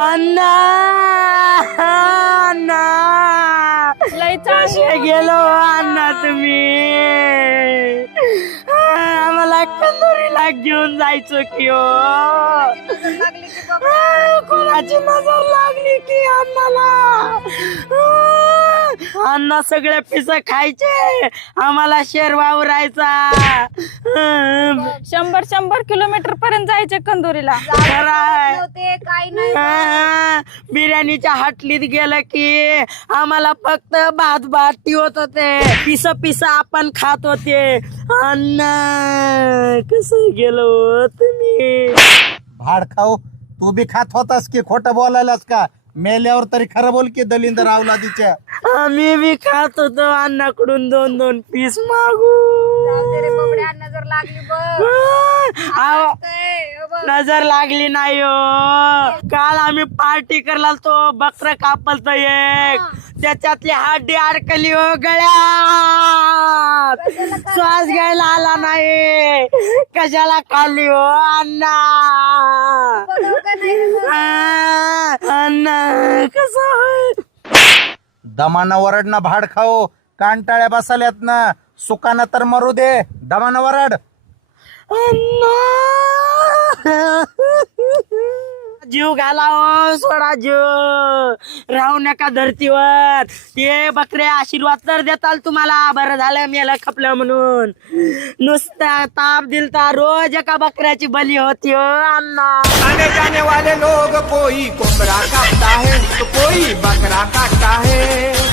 अण्णा अण्णा लय चांगले गेलो अण्णा तुम्ही आम्हाला कंदोरीला घेऊन जायचो की हो कोणाची नजर लागली की अण्णाला अण्णा सगळे पिस खायचे आम्हाला शेर वावरायचा 100 किलोमीटर पर्यंत जायचे कंदोरीला. काही नाही. बिर्याणीच्या हाटलीत गेलं की आम्हाला फक्त भात ठेवत होते पिस आपण खात होते अण्णा कसं गेलो तुम्ही भाड खाऊ तू बी खात होतास की खोटं बोलायलास का मेल्यावर तरी खरं बोल की दलिंदर अवलादीच्या आम्ही बी खात होतो अण्णाकडून 2-2 पीस मागू नजर लागली बघ. आव, नजर लागली नाही हो काल आम्ही पार्टी करला तो बकर कापलत एक त्याच्यातली हड्डी अडकली हो गळ्यात श्वास घ्यायला आला नाही कशाला खाल्ली हो अण्णा अण्णा कसं दमानं वरड ना भाड खाऊ कांटाळ्या बसाल्यात ना सुकाना तर मरू दे दमानं वरड जीव घाला हो सोडा जीव राहू नका धरतीवर ते बकरे आशीर्वाद तर देताल तुम्हाला बरं झालं मेला खपलं म्हणून नुसता ताप दिलता रोज एका बकऱ्याची बली होती हो अण्णा आने जाने वाले लोग कोई कोबरा काटता है तो कोई बकरा काटता है